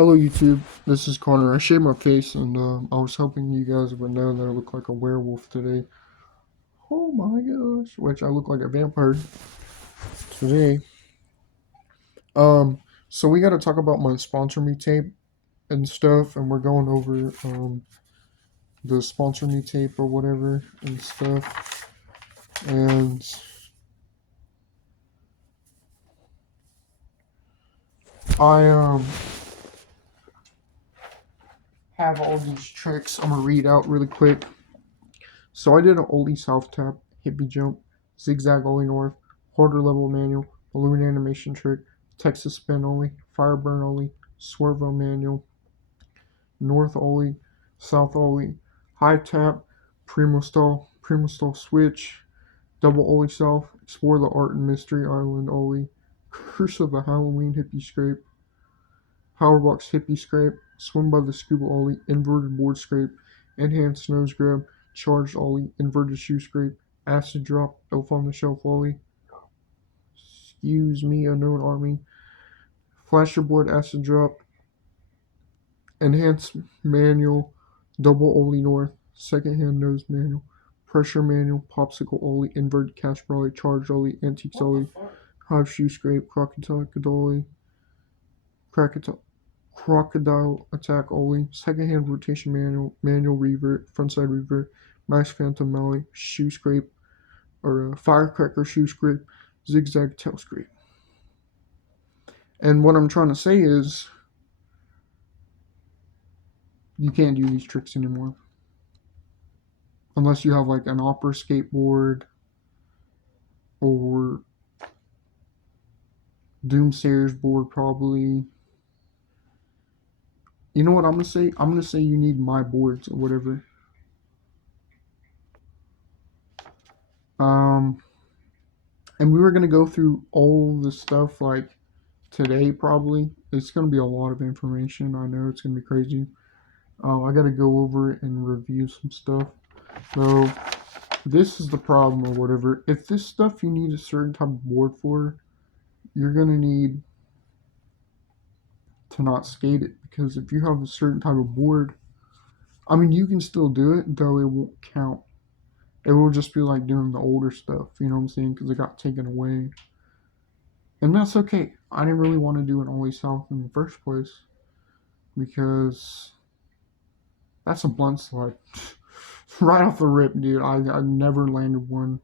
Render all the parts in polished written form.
Hello YouTube, this is Connor. I shaved my face and I was hoping you guys would know that I look like a werewolf today. Oh my gosh, which I look like a vampire today. Um, so we gotta talk about my sponsor me tape and stuff, and we're going over the sponsor me tape or whatever and stuff. And I have all these tricks I'm gonna read out really quick. So I did an ollie south tap, hippie jump, zigzag ollie north, quarter level manual, balloon animation trick, Texas spin ollie, fire burn ollie, swerve manual, north ollie, south ollie, high tap, primo stall switch, double ollie south, explore the art and mystery island ollie, curse of the Halloween hippie scrape, powerbox hippie scrape, swim by the scuba ollie, inverted board scrape, enhanced nose grab, charged ollie, inverted shoe scrape, acid drop, elf on the shelf ollie, excuse me, unknown army, flasher board acid drop, enhanced manual, double ollie north, second hand nose manual, pressure manual, popsicle ollie, inverted cash ollie, charged ollie, antiques ollie, hive shoe scrape, crocodile ollie, crocodile attack ollie, second hand rotation manual, manual revert, frontside revert, max phantom mallet, shoe scrape, or firecracker shoe scrape, zigzag tail scrape. And what I'm trying to say is, you can't do these tricks anymore. Unless you have like an opera skateboard or Doomsayer's board, probably. You know what I'm gonna say? I'm gonna say you need my boards or whatever. Um, and we were gonna go through all the stuff like today probably. It's gonna be a lot of information. I know it's gonna be crazy. I gotta go over it and review some stuff. So this is the problem or whatever. If this stuff you need a certain type of board for, you're gonna need to not skate it because if you have a certain type of board, I mean you can still do it, though it won't count. It will just be like doing the older stuff, you know what I'm saying? Because it got taken away, and that's okay. I didn't really want to do an Ollie South in the first place because that's a blunt slide. Right off the rip, dude. I never landed one.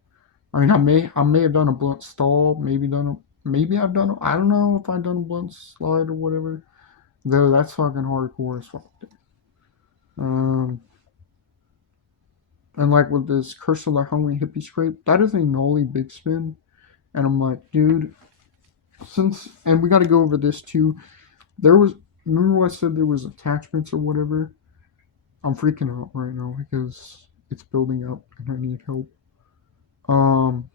I mean, I may have done a blunt stall, maybe I've done I don't know if I've done a blunt slide or whatever. Though that's fucking hardcore as fuck. Um, and like with this Curse of the Hungry Hippie scrape, that is a nollie big spin, and I'm like, dude, and we got to go over this too. There was remember what I said there was attachments or whatever. I'm freaking out right now because it's building up and I need help. Um,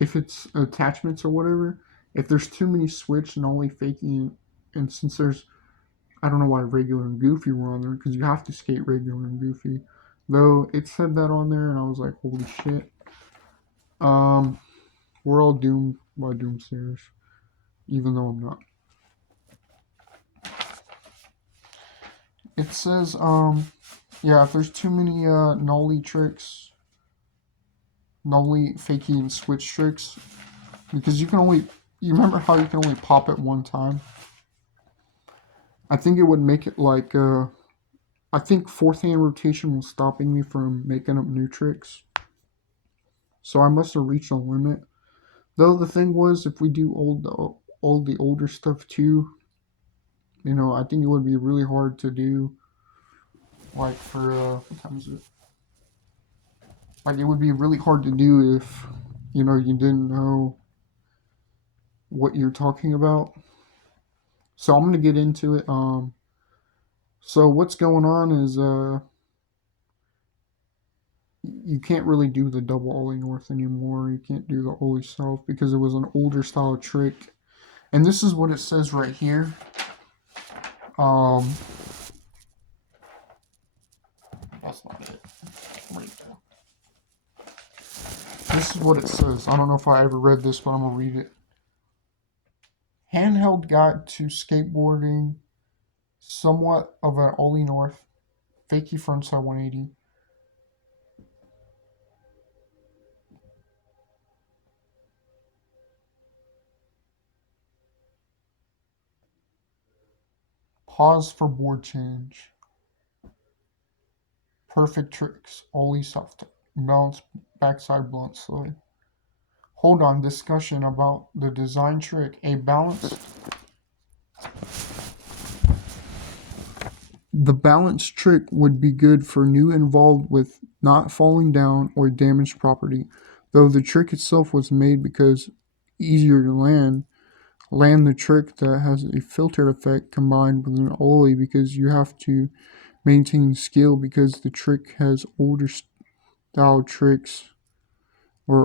if it's attachments or whatever, if there's too many switch and only faking, and since there's, I don't know why regular and goofy were on there because you have to skate regular and goofy. Though it said that on there and I was like, holy shit. Um, we're all doomed by doomsayers, even though I'm not. It says, yeah, if there's too many nollie tricks, nollie fakie and switch tricks, because you remember how you can only pop it one time? I think it would make it like, I think fourth hand rotation was stopping me from making up new tricks. So I must have reached a limit. Though the thing was, if we do all the older stuff too, I think it would be really hard to do. Like for what time is it? Like it would be really hard to do if you didn't know what you're talking about. So I'm gonna get into it. So what's going on is you can't really do the double ollie north anymore. You can't do the ollie south because it was an older style trick. And this is what it says right here. Um, that's not it. Right there. This is what it says. I don't know if I ever read this, but I'm gonna read it. Handheld guide to skateboarding, somewhat of an Ollie North, fakie frontside 180. Pause for board change. Perfect tricks, Ollie soft. Bounce backside blunt slide. Hold on, discussion about the design trick. A balance. The balance trick would be good for new involved with not falling down or damaged property, though the trick itself was made because easier to land. Land the trick that has a filtered effect combined with an ollie because you have to maintain skill because the trick has style tricks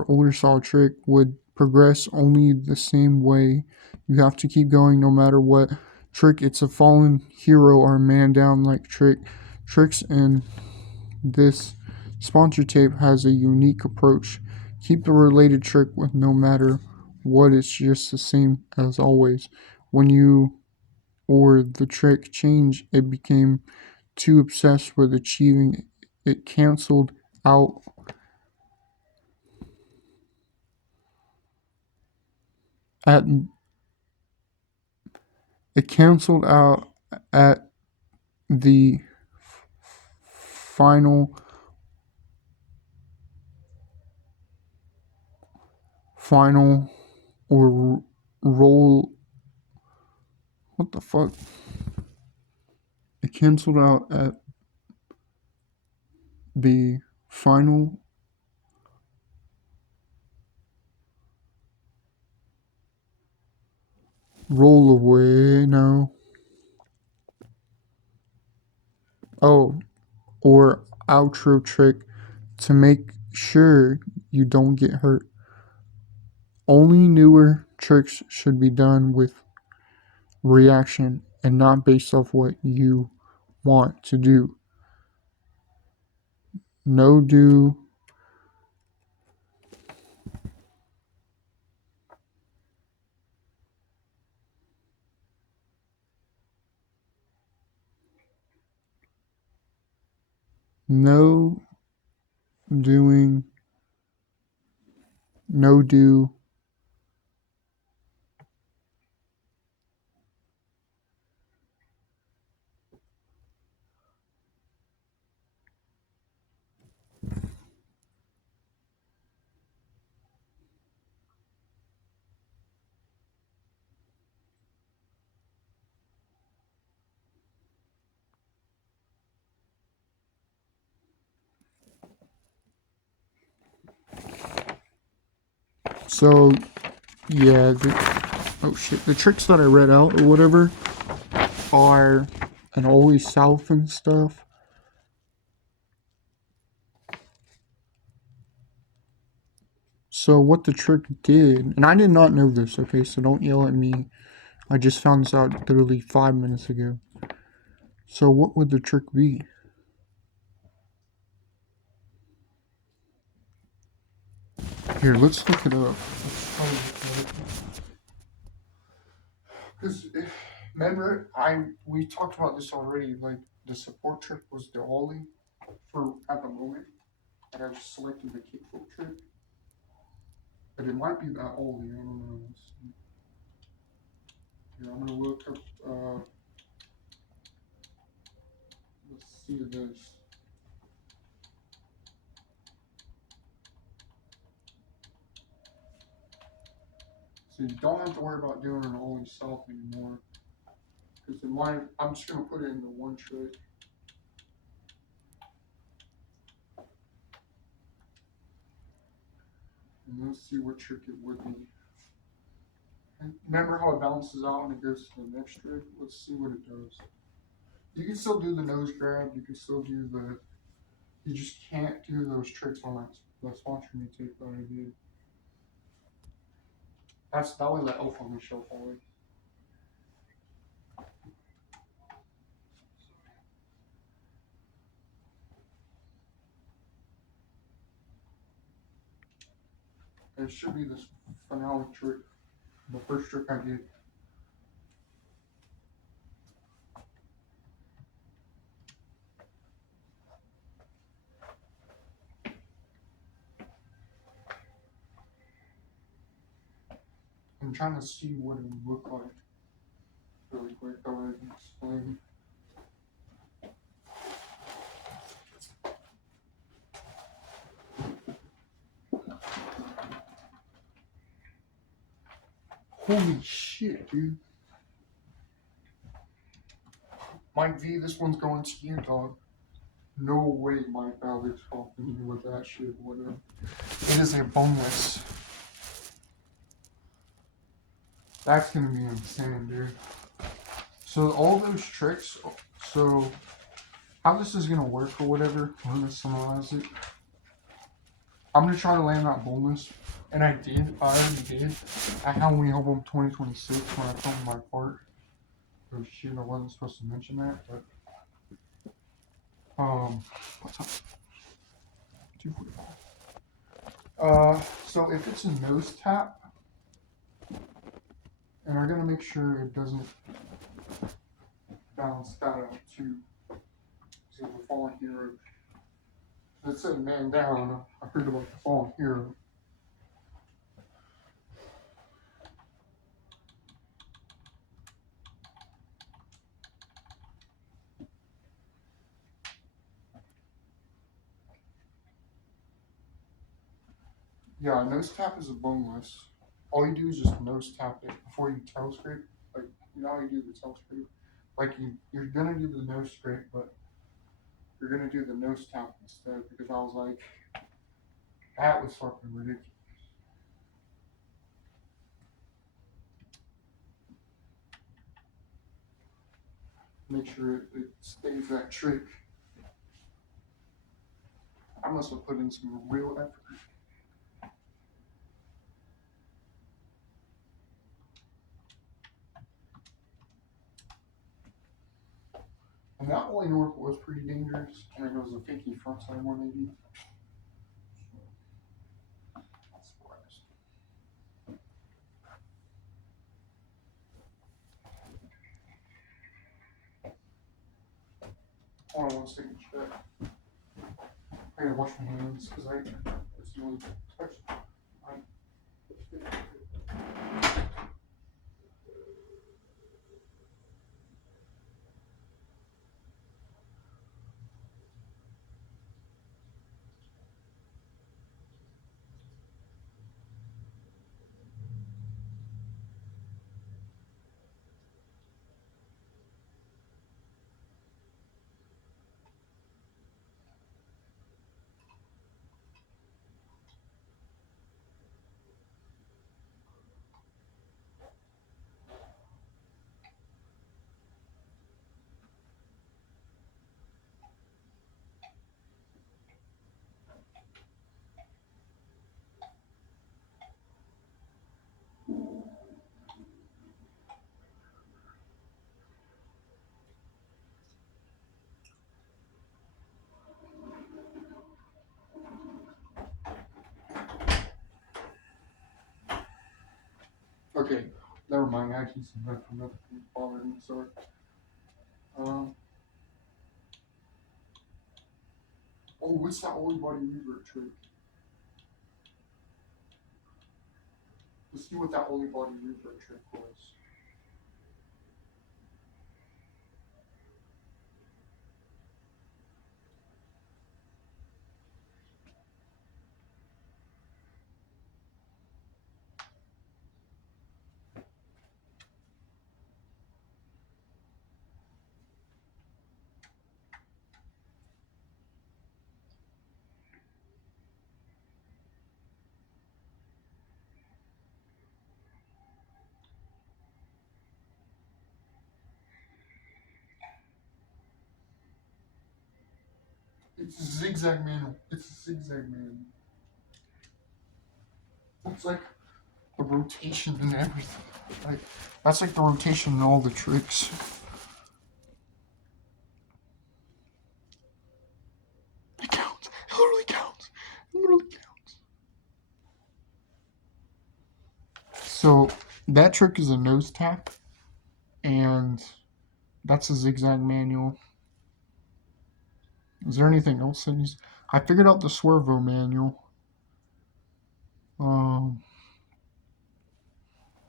older style trick would progress only the same way. You have to keep going no matter what trick. It's a fallen hero or man down like tricks, and this sponsor tape has a unique approach. Keep the related trick with no matter what, it's just the same as always. When you or the trick change, it became too obsessed with achieving it canceled out at it canceled out at the final final or roll. What the fuck? It canceled out at the final roll away. No. Oh, or outro trick to make sure you don't get hurt. Only newer tricks should be done with reaction and not based off what you want to do. No do no doing no do so yeah the tricks that I read out or whatever are an always south and stuff. So what the trick did, and I did not know this, okay, so don't yell at me. I just found this out literally 5 minutes ago. So what would the trick be? Here, let's look it up. Because remember, we talked about this already. Like the support trick was the ollie for at the moment, and I just selected the kickflip trick. But it might be that ollie. I don't know. Here, I'm gonna look up. Let's see this. So you don't have to worry about doing an ollie south anymore. Because in my, I'm just gonna put it into one trick. And let's see what trick it would be. And remember how it balances out and it goes to the next trick? Let's see what it does. You can still do the nose grab. You can still do the. You just can't do those tricks on that sponsor me tape that I did. That way let off on the show forward. It should be this finale trick, the first trick I did. trying to see what it would look like really quick. I'll go ahead and explain. Holy shit, dude. Mike V, this one's going to you, dog. No way Mike Alex helping you with that shit, whatever. It is a boneless. That's gonna be insane, dude. So all those tricks, so how this is gonna work or whatever, I'm gonna summarize it. I'm gonna try to land that boneless, and I already did at Halloween album 2026 when I filmed my part. Oh shoot, I wasn't supposed to mention that, but what's up? 245. So if it's a nose tap, and I'm gonna make sure it doesn't bounce that out too. So the fallen hero. It said man down. I heard about the fallen hero. Yeah, nose tap is a boneless. All you do is just nose tap it before you tail scrape. Like you know how you do the tail scrape. Like you're gonna do the nose scrape, but you're gonna do the nose tap instead because I was like, that was fucking ridiculous. Make sure it stays that trick. I must have put in some real effort. And that Ollie North was pretty dangerous. And it was a fakey frontside 180. Hold on one second, check. I gotta wash my hands because I accidentally touched Okay, never mind. I actually see that from another thing bothering me. Sorry. Oh, what's that Ollie body revert trick? Let's see what that Ollie body revert trick was. It's a zigzag manual. It's a zigzag manual. It's like the rotation and everything. Like that's like the rotation and all the tricks. It counts. It literally counts. It literally counts. So that trick is a nose tap, and that's a zigzag manual. Is there anything else that needs? I figured out the Swervo manual. Um,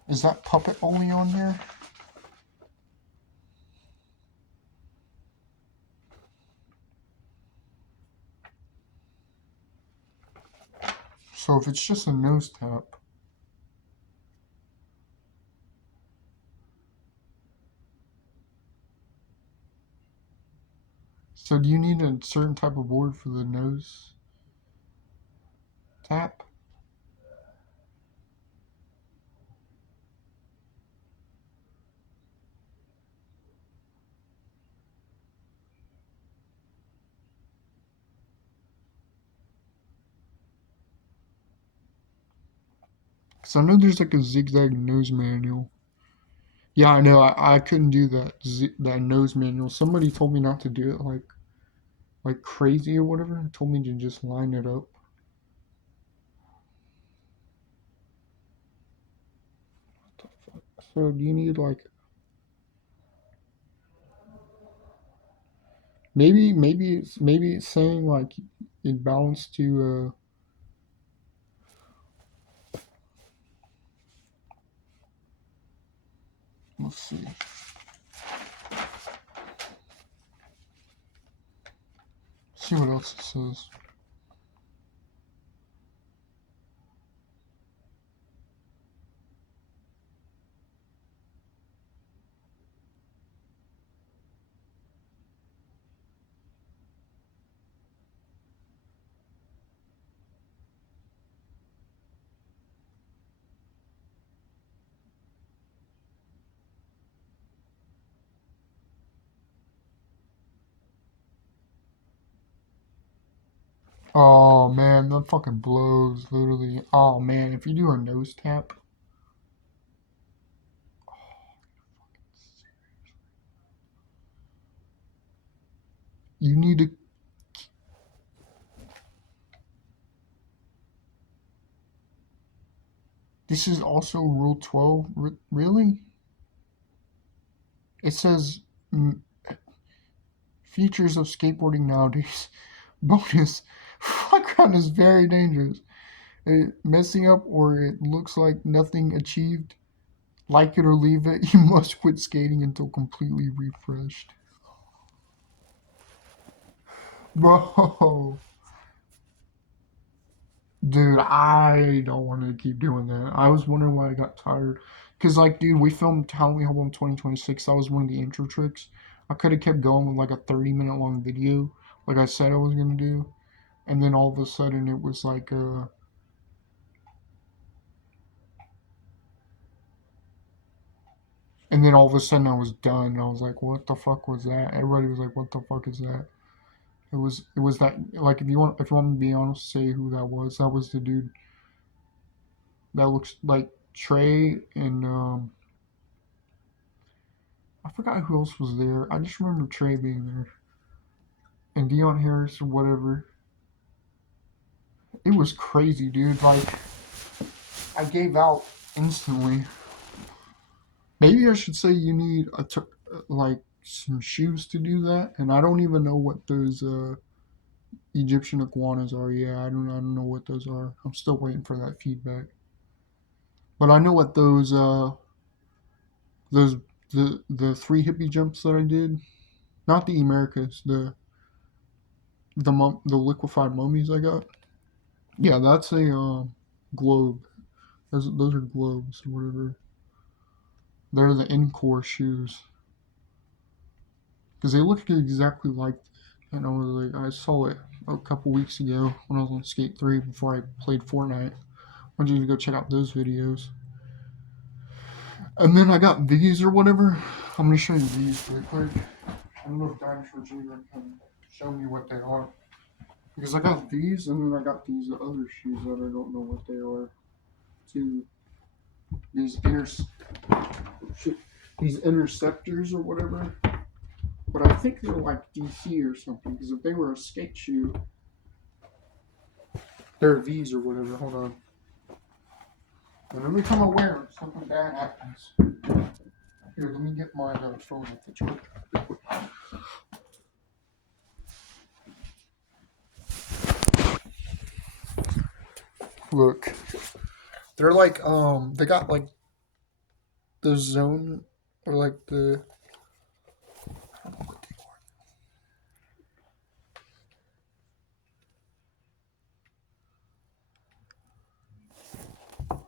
Is that puppet only on there? So if it's just a nose tap. So do you need a certain type of board for the nose tap? Because I know there's like a zigzag nose manual. Yeah, I know. I couldn't do that nose manual. Somebody told me not to do it like crazy or whatever. They told me to just line it up. What the fuck? So do you need like maybe it's saying like it balanced to let's see what else it says. Oh man, that fucking blows, literally. Oh man, if you do a nose tap, you need to. This is also Rule 12. Really? It says features of skateboarding nowadays. Bonus: flat ground is very dangerous. Messing up or it looks like nothing achieved. Like it or leave it. You must quit skating until completely refreshed. Bro. Dude, I don't want to keep doing that. I was wondering why I got tired. Because, like, dude, we filmed Halloween Home 2026. That was one of the intro tricks. I could have kept going with, like, a 30-minute long video, like I said I was going to do. And then all of a sudden it was like, and then all of a sudden I was done. And I was like, what the fuck was that? Everybody was like, what the fuck is that? It was that, like, if you want me to be honest, say who that was. That was the dude that looks like Trey and I forgot who else was there. I just remember Trey being there and Dion Harris or whatever. It was crazy, dude. Like I gave out instantly. Maybe I should say you need like some shoes to do that, and I don't even know what those Egyptian iguanas are. Yeah, I don't know what those are. I'm still waiting for that feedback. But I know what those the three hippie jumps that I did. Not the Americas, the liquefied mummies I got. Yeah, that's a globe. Those are globes or whatever. They're the Encore shoes because they look exactly like. And I was like, I saw it a couple weeks ago when I was on Skate 3 before I played Fortnite. I want you to go check out those videos. And then I got these or whatever. I'm gonna show you these really quick. I don't know if Dinosaur Jr. can show me what they are. Because I got these and then I got these other shoes that I don't know what they are. Too. These these interceptors or whatever. But I think they're like DC or something. Because if they were a skate shoe, they're these or whatever. Hold on. And every time I wear them, something bad happens. Here, let me get my phone off the charger. Look, they're like they got like the zone or like the. I don't know what they are.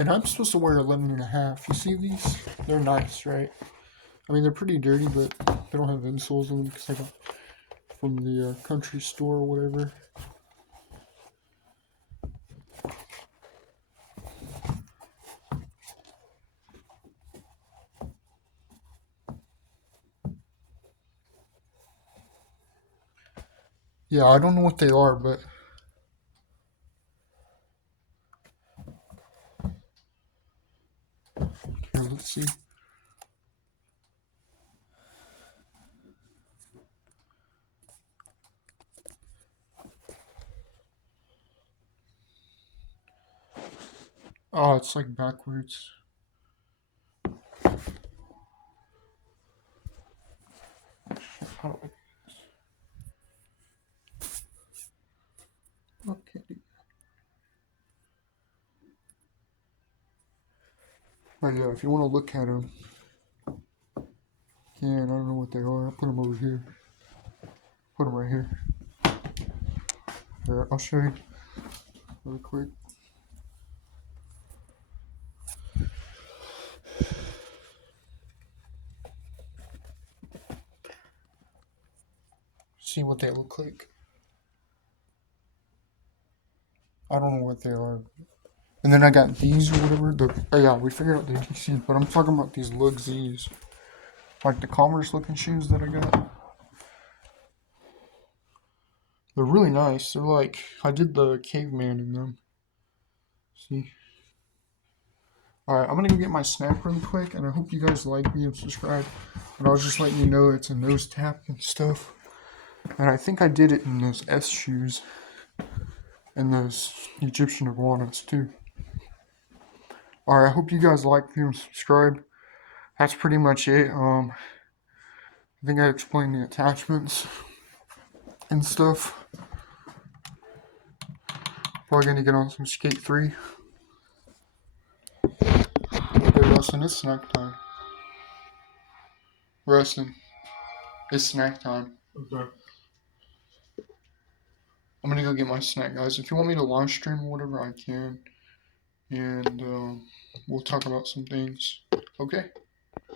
And I'm supposed to wear 11.5. You see these? They're nice, right? I mean, they're pretty dirty, but they don't have insoles in them because I got from the country store or whatever. Yeah, I don't know what they are, but here, let's see. Oh, it's like backwards. How do I do this? Okay. But yeah, if you want to look at them, yeah, I don't know what they are. I'll put them over here. Put them right here. Here, I'll show you really quick. See what they look like. I don't know what they are. And then I got these or whatever. Oh yeah, we figured out the DCs, but I'm talking about these Lugsies. Like the Converse looking shoes that I got. They're really nice. They're like, I did the caveman in them. See? Alright, I'm gonna go get my snack really quick, and I hope you guys like me and subscribe. And I was just letting you know it's a nose tap and stuff. And I think I did it in those S shoes. And those Egyptian iguanas too. Alright, I hope you guys like me and subscribe. That's pretty much it. I think I explained the attachments and stuff. Probably gonna get on some Skate 3. Hey, Rustin, it's snack time. Rustin, it's snack time. Okay. I'm gonna go get my snack, guys. If you want me to live stream or whatever, I can. And we'll talk about some things. Okay?